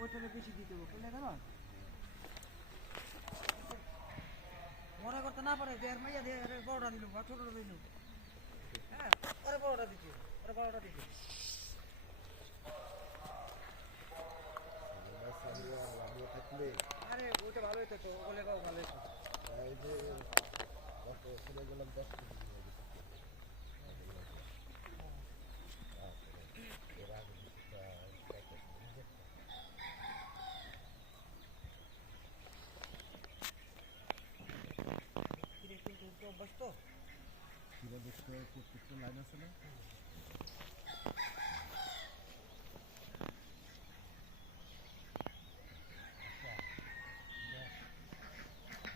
ওইটাকে বেশি দিতে হবে বুঝলে কেন মনে করতে না পারে যে মাইয়া দিয়ে বড়টা দিল বা ছোটটা দিল হ্যাঁ ওরে বড়টা দিচ্ছি ওরে বড়টা দিচ্ছি আরে ওইটা ভালোই তো ওগুলো ভালোই তো এই যে চলে গেলাম 10 কেজি অভ্যাস তো প্রত্যেকটা লাইন আছে না